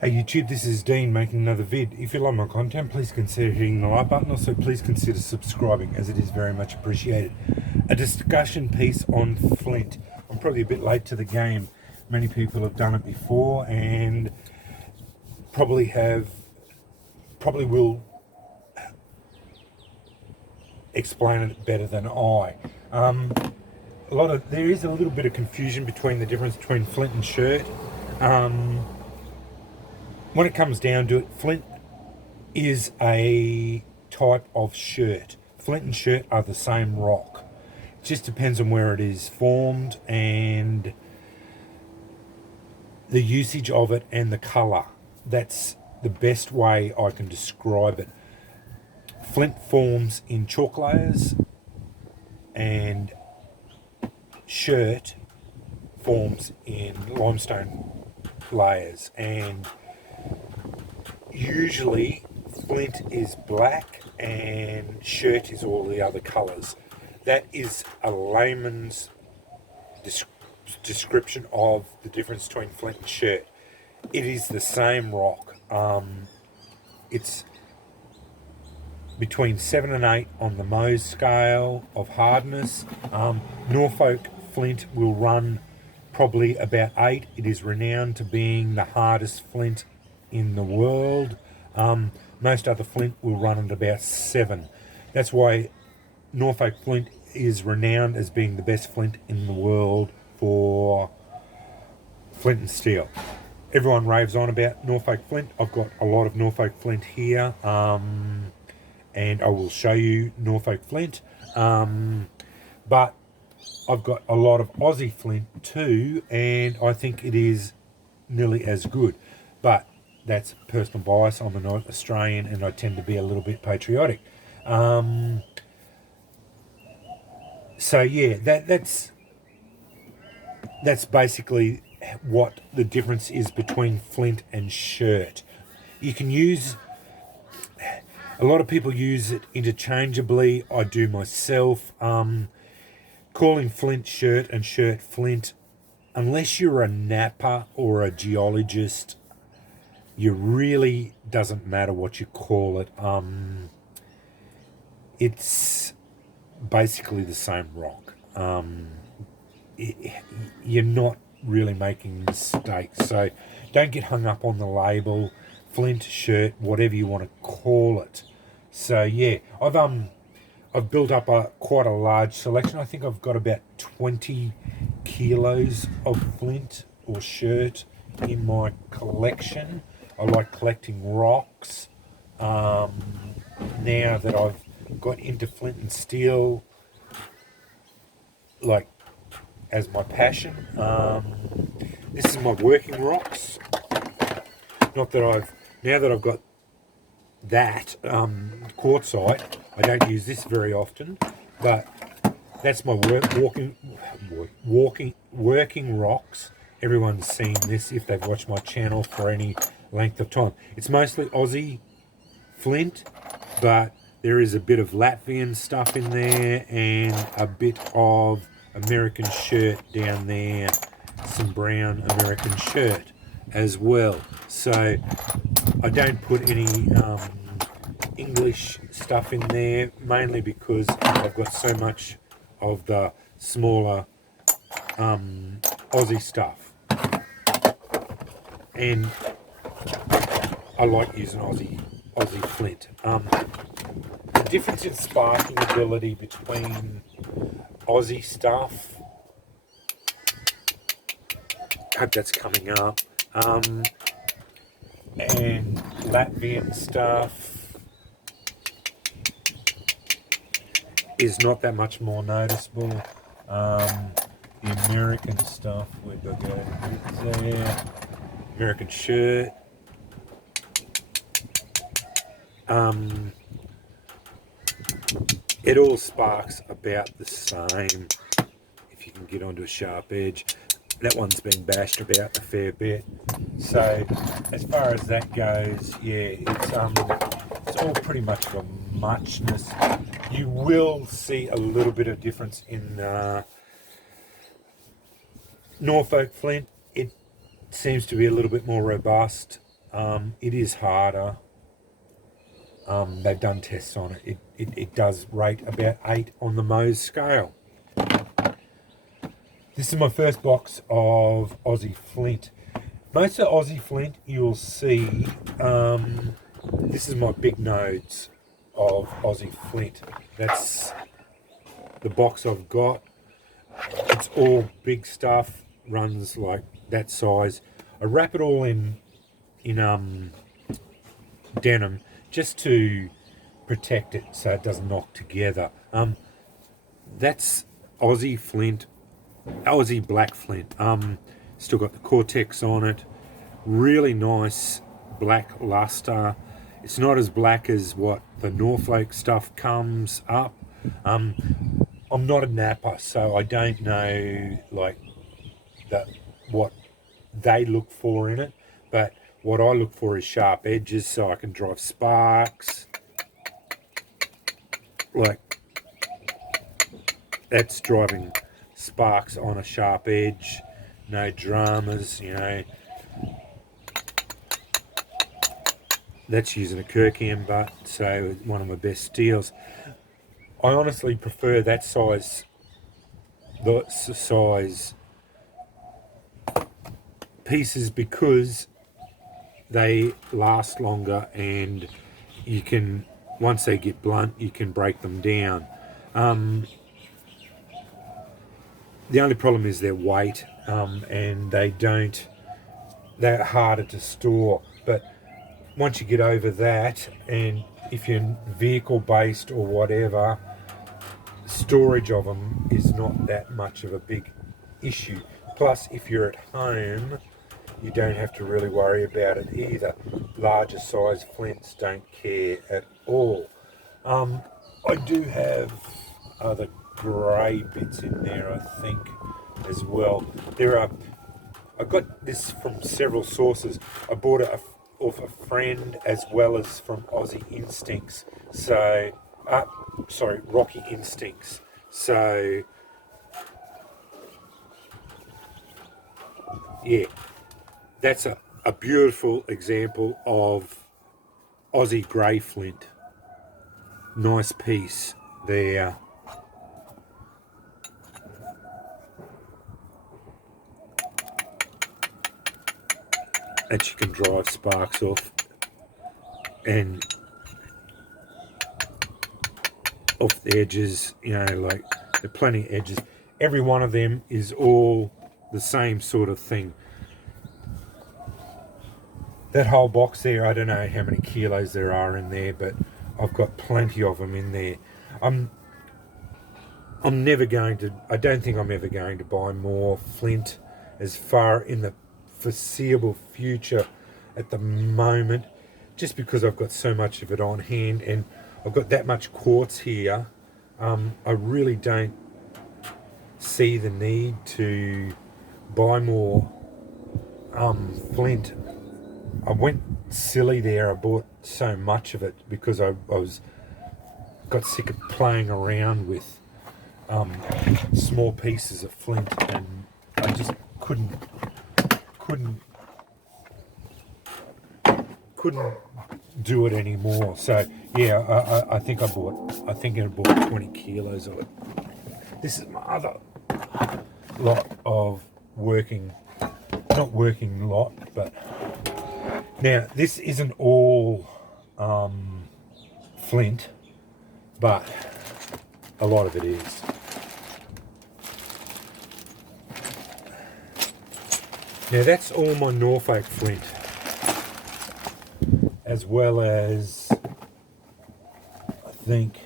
Hey YouTube, this is Dean making another vid. If you like my content, please consider hitting the like button. Also, please consider subscribing, as it is very much appreciated. A discussion piece on flint. I'm probably a bit late to the game. Many people have done it before and probably will explain it better than I. There is a little bit of confusion between the difference between flint and shirt. When it comes down to it, flint is a type of shirt. Flint and shirt are the same rock. It just depends on where it is formed and the usage of it and the colour. That's the best way I can describe it. Flint forms in chalk layers and shirt forms in limestone layers, and usually flint is black and shirt is all the other colours. That is a layman's description of the difference between flint and shirt. It is the same rock. It's between 7 and 8 on the Mohs scale of hardness. Norfolk flint will run probably about 8. It is renowned to being the hardest flint in the world. Most other flint will run at about 7. That's why Norfolk flint is renowned as being the best flint in the world for flint and steel. Everyone raves on about Norfolk flint. I've got a lot of Norfolk flint here, and I will show you Norfolk flint. But I've got a lot of Aussie flint too, and I think it is nearly as good. But that's personal bias. I'm an Australian and I tend to be a little bit patriotic. So yeah, that's basically what the difference is between flint and shirt. You can use, a lot of people use it interchangeably. I do myself. Calling flint shirt and shirt flint, unless you're a napper or a geologist, you really doesn't matter what you call it. It's basically the same rock. You're not really making mistakes, so don't get hung up on the label. Flint, shirt, whatever you want to call it. So yeah, I've built up quite a large selection. I think I've got about 20 kilos of flint or shirt in my collection. I like collecting rocks. Now that I've got into flint and steel, like, as my passion. This is my working rocks. Not that now that I've got that quartzite, I don't use this very often, but that's my working rocks. Everyone's seen this if they've watched my channel for any length of time. It's mostly Aussie flint, but there is a bit of Latvian stuff in there and a bit of American shirt down there, some brown American shirt as well. So I don't put any English stuff in there, mainly because I've got so much of the smaller Aussie stuff, and I like using Aussie flint. The difference in sparking ability between Aussie stuff, hope that's coming up, and Latvian stuff is not that much more noticeable. The American stuff, where do I go? It's there. American shirt. It all sparks about the same. If you can get onto a sharp edge, that one's been bashed about a fair bit. So as far as that goes, yeah, it's all pretty much of a muchness. You will see a little bit of difference in Norfolk flint. It seems to be a little bit more robust It is harder. They've done tests on it. It does rate about 8 on the Mohs scale. This is my first box of Aussie Flint. Most of Aussie Flint you'll see, this is my big nodes of Aussie Flint. That's the box I've got. It's all big stuff, runs like that size. I wrap it all in denim just to protect it so it doesn't knock together. That's Aussie Flint, Aussie Black Flint. Still got the Cortex on it. Really nice black luster. It's not as black as what the Norfolk stuff comes up. I'm not a napper, so I don't know like what they look for in it, but what I look for is sharp edges so I can drive sparks. Like that's driving sparks on a sharp edge. No dramas, you know. That's using a Kirkham butt, so one of my best steels. I honestly prefer that size, the size pieces because they last longer and you can, once they get blunt, you can break them down. The only problem is their weight, and they're harder to store. But once you get over that, and if you're vehicle based or whatever, storage of them is not that much of a big issue. Plus, if you're at home, you don't have to really worry about it either. Larger size flints don't care at all. I do have other grey bits in there, I think, as well. I got this from several sources. I bought it off a friend as well as from Aussie Instincts. So, Rocky Instincts. So, yeah, that's a beautiful example of Aussie grey flint. Nice piece there. That you can drive sparks off and off the edges, you know, like there are plenty of edges. Every one of them is all the same sort of thing. That whole box there, I don't know how many kilos there are in there, but I've got plenty of them in there. I'm never going to, I don't think I'm ever going to buy more flint as far in the foreseeable future at the moment, just because I've got so much of it on hand and I've got that much quartz here. I really don't see the need to buy more flint. I went silly there. I bought so much of it because I got sick of playing around with small pieces of flint, and I just couldn't do it anymore. So yeah, I think I bought 20 kilos of it. This is my other lot of not working lot, but now this isn't all flint, but a lot of it is. Now that's all my Norfolk flint, as well as I think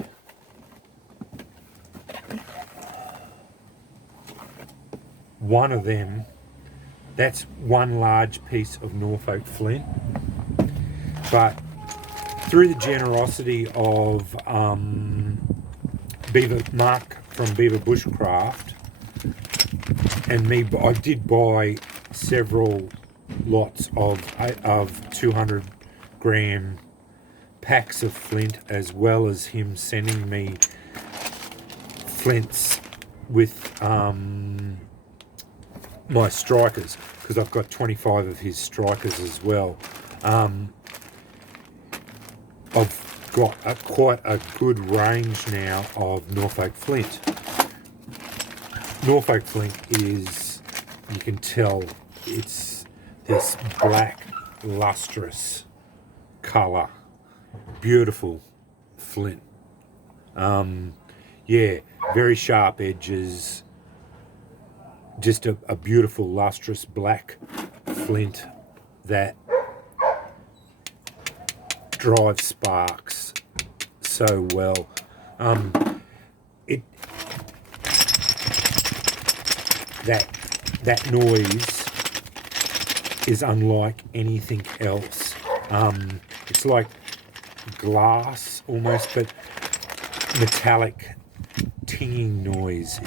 one of them, that's one large piece of Norfolk flint. But through the generosity of Mark from Beaver Bushcraft and me, I did buy several lots of 200 gram packs of flint, as well as him sending me flints with my strikers, because I've got 25 of his strikers as well. I've got quite a good range now of Norfolk flint. Norfolk flint is, you can tell, it's this black, lustrous colour. Beautiful flint. Yeah, very sharp edges. Just a beautiful, lustrous black flint that drives sparks so well. It that noise is unlike anything else. It's like glass almost, but metallic tinging noise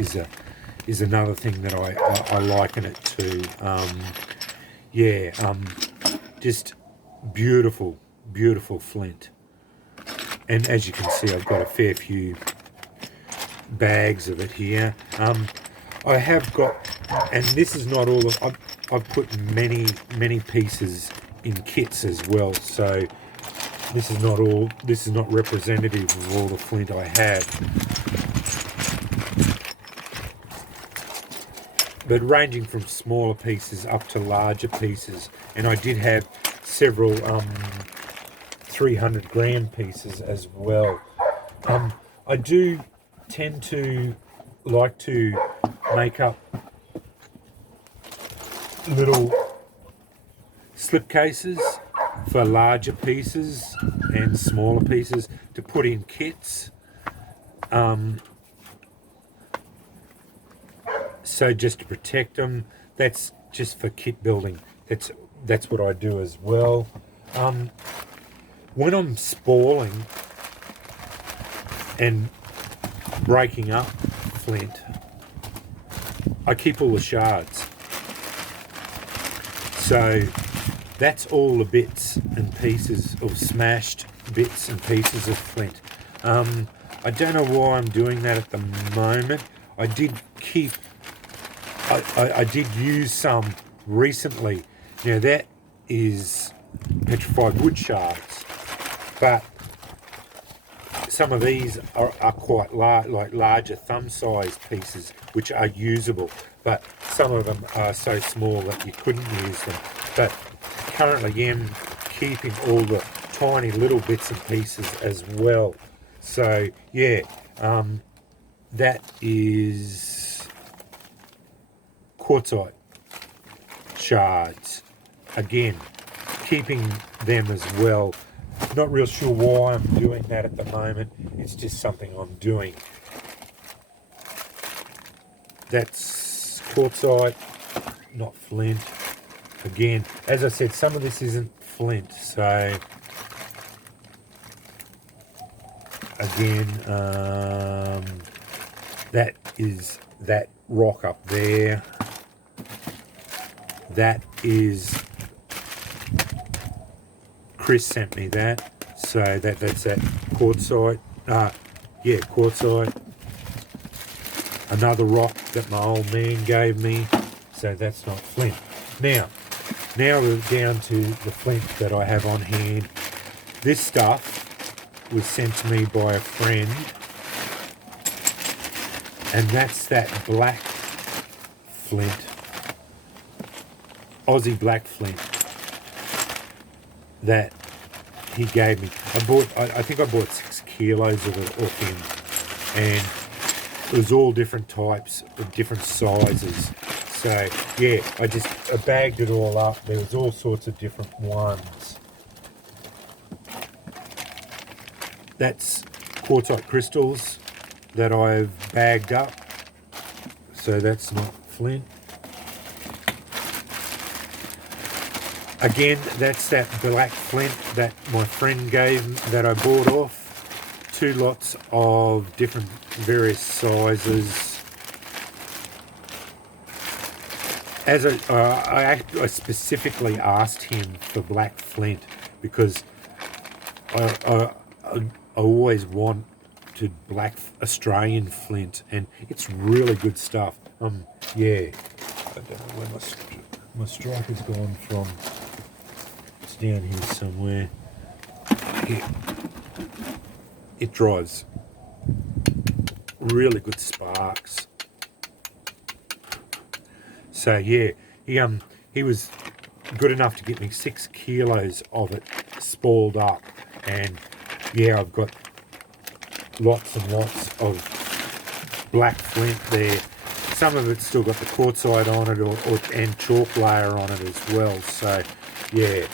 is another thing that I liken it to. Just beautiful flint. And as you can see, I've got a fair few bags of it here. I have got, and this is not all of, I've put many pieces in kits as well, so this is not representative of all the flint I have. But ranging from smaller pieces up to larger pieces, and I did have several 300 gram pieces as well. I do tend to like to make up little slipcases for larger pieces and smaller pieces to put in kits. So just to protect them, that's just for kit building. That's what I do as well. When I'm spalling and breaking up flint, I keep all the shards. So that's all the bits and pieces of smashed bits and pieces of flint. I don't know why I'm doing that at the moment. I did use some recently. Now that is petrified wood shards, but some of these are quite large, like larger thumb-sized pieces, which are usable. But some of them are so small that you couldn't use them. But currently am keeping all the tiny little bits and pieces as well. So yeah, that is quartzite shards. Again, keeping them as well. Not real sure why I'm doing that at the moment. It's just something I'm doing. That's quartzite, not flint. Again, as I said, some of this isn't flint, so again, that is that rock up there. That is, Chris sent me that, so that's that quartzite. Quartzite. Another rock that my old man gave me, so that's not flint. Now we're down to the flint that I have on hand. This stuff was sent to me by a friend, and that's that black flint, Aussie black flint that he gave me. I think I bought 6 kilos of it off him, and it was all different types of different sizes. So yeah, I bagged it all up. There was all sorts of different ones. That's quartzite crystals that I've bagged up, so that's not flint. Again, that's that black flint that my friend gave, that I bought off. 2 lots of different various sizes. As I specifically asked him for black flint because I always wanted black Australian flint, and it's really good stuff. Yeah, I don't know where my striker's gone from. It's down here somewhere. Here. It drives really good sparks. So yeah, he was good enough to get me 6 kilos of it spoiled up, and yeah, I've got lots and lots of black flint there. Some of it's still got the quartzite on it, and chalk layer on it as well. So yeah,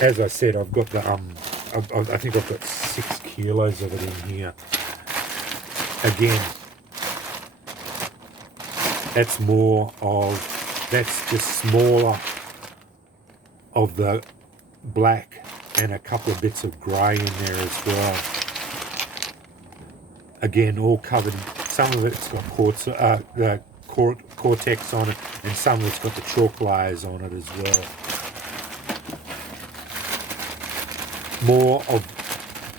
as I said, I've got the I think I've got 6 kilos of it in here. Again, that's just smaller of the black and a couple of bits of grey in there as well. Again, all covered. Some of it's got the cortex on it, and some of it's got the chalk layers on it as well. More of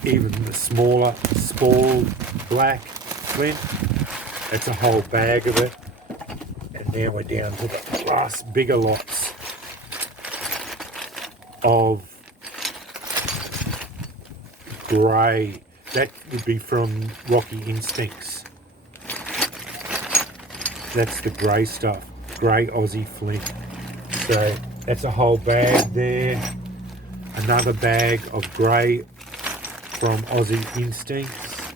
even the smaller spoiled black flint. It's a whole bag of it. And now we're down to the last bigger lots of grey. That would be from Rocky Instincts. That's the grey stuff, grey Aussie flint. So that's a whole bag there. Another bag of grey from Aussie Instincts.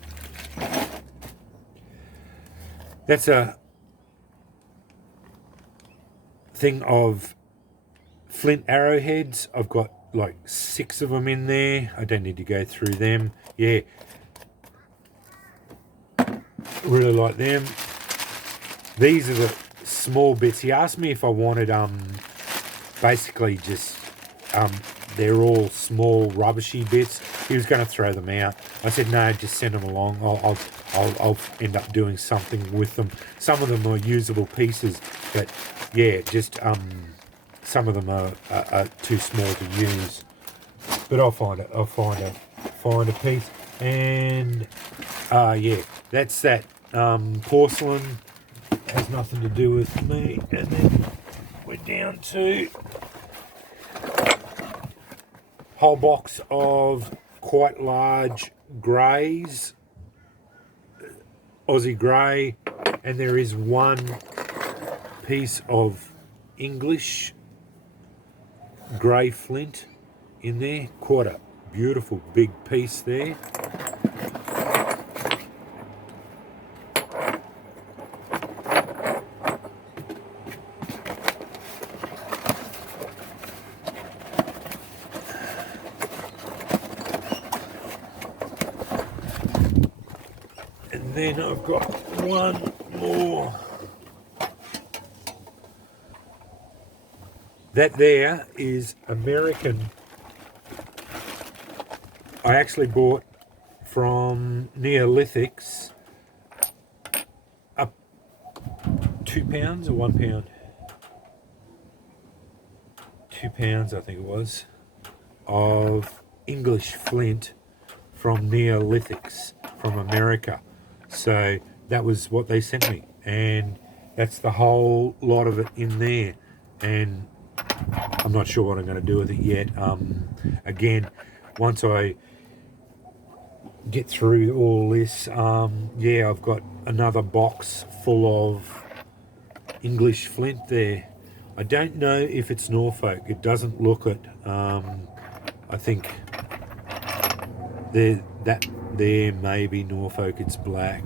That's a thing of flint arrowheads. I've got like 6 of them in there. I don't need to go through them. Yeah, really like them. These are the small bits. He asked me if I wanted basically just they're all small rubbishy bits. He was going to throw them out. I said no, just send them along. I'll end up doing something with them. Some of them are usable pieces, but yeah, just some of them are too small to use. But I'll find it. I'll find a piece. And yeah, that's that. Porcelain has nothing to do with me. And then we're down to whole box of quite large greys, Aussie grey, and there is one piece of English grey flint in there. Quite a beautiful big piece there. And then I've got one more. That there is American. I actually bought from Neolithics up £2 or £1. £2, I think it was, of English flint from Neolithics from America. So that was what they sent me, and that's the whole lot of it in there. And I'm not sure what I'm going to do with it yet. Again, once I get through all this, yeah, I've got another box full of English flint there. I don't know if it's Norfolk. It doesn't look it. I think there may be Norfolk. It's black.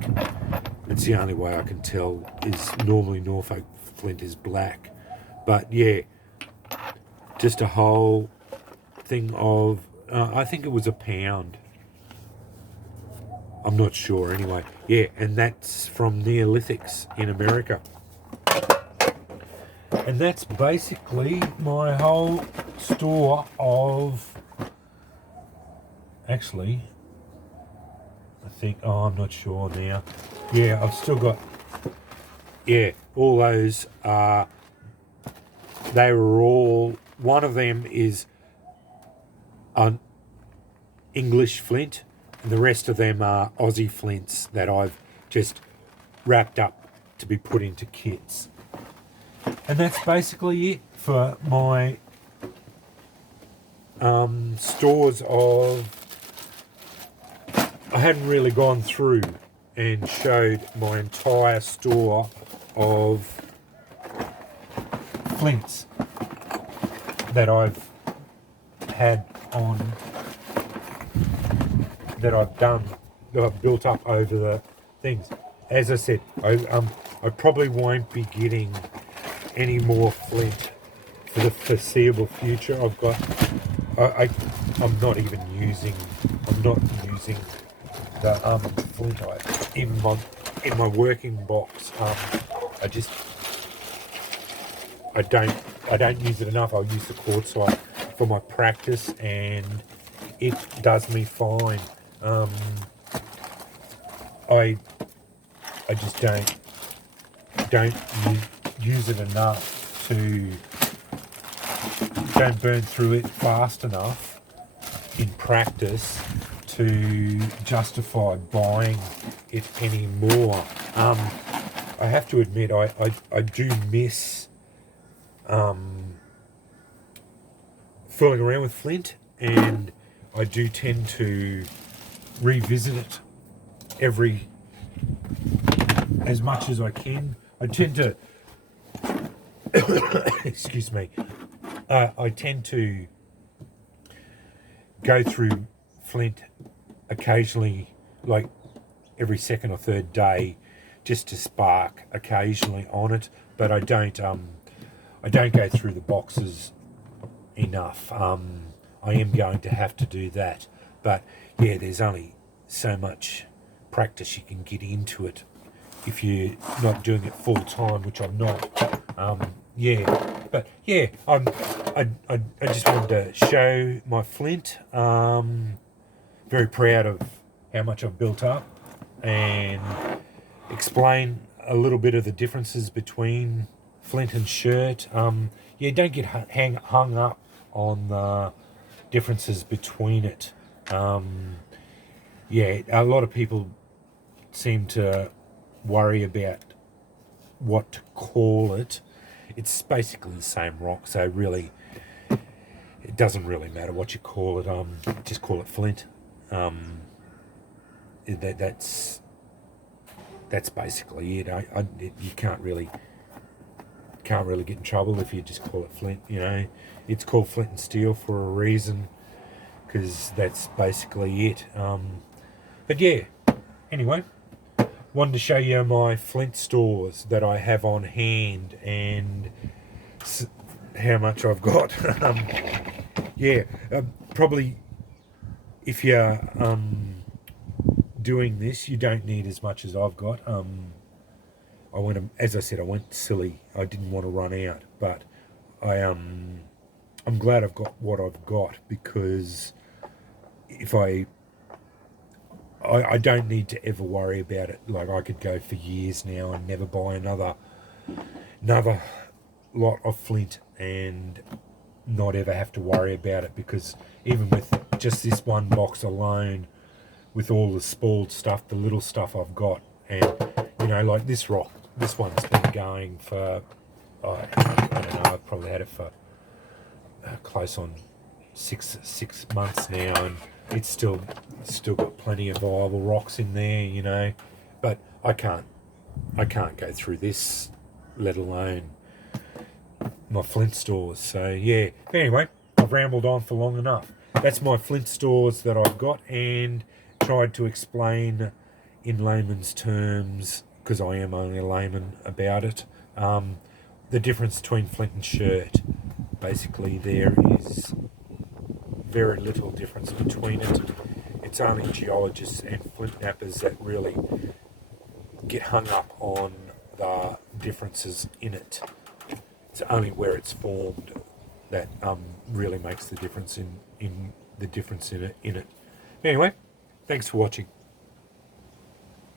It's the only way I can tell. Is normally Norfolk flint is black, but yeah, just a whole thing of I think it was £1. I'm not sure anyway. Yeah, and that's from Neolithics in America. And that's basically my whole store of, actually, I think, I'm not sure now. Yeah, I've still got, yeah, all those, they were all, one of them is an English flint, and the rest of them are Aussie flints that I've just wrapped up to be put into kits. And that's basically it for my stores of... I hadn't really gone through and showed my entire store of flints that I've had on, that I've done, that I've built up over the things. As I said, I probably won't be getting any more flint for the foreseeable future. I've got, I'm not using the flint in my working box. I don't use it enough. I'll use the quartzite for my practice, and it does me fine. I just don't use it enough to, don't burn through it fast enough in practice to justify buying it anymore. I have to admit, I do miss fooling around with flint, and I do tend to revisit it as much as I can. I tend to excuse me, I tend to go through flint occasionally, like every second or third day, just to spark occasionally on it, but I don't go through the boxes enough. I am going to have to do that, but yeah, there's only so much practice you can get into it if you're not doing it full time, which I'm not. But yeah, I just wanted to show my flint. Very proud of how much I've built up, and explain a little bit of the differences between flint and shirt. Yeah, don't get hung up on the differences between it. Yeah, a lot of people seem to worry about what to call it. It's basically the same rock, so really it doesn't really matter what you call it. Just call it flint. That's basically it. You can't really get in trouble if you just call it flint. You know, it's called flint and steel for a reason, because that's basically it. But yeah, anyway, wanted to show you my flint stores that I have on hand and how much I've got. Probably if you're doing this, you don't need as much as I've got. As I said, I went silly. I didn't want to run out, but I'm glad I've got what I've got, because if I don't need to ever worry about it. Like, I could go for years now and never buy another lot of flint and not ever have to worry about it, because even with just this one box alone, with all the spoiled stuff, the little stuff I've got, and you know, like this rock, this one's been going for, I don't know, I've probably had it for close on six months now, and it's still got plenty of viable rocks in there, you know. But I can't go through this, let alone my flint stores. So yeah. Anyway, I've rambled on for long enough. That's my flint stores that I've got, and tried to explain in layman's terms, because I am only a layman about it, the difference between flint and shirt. Basically, there is very little difference between it. It's only geologists and flint knappers that really get hung up on the differences in it. It's only where it's formed that really makes the difference in it. Anyway, thanks for watching.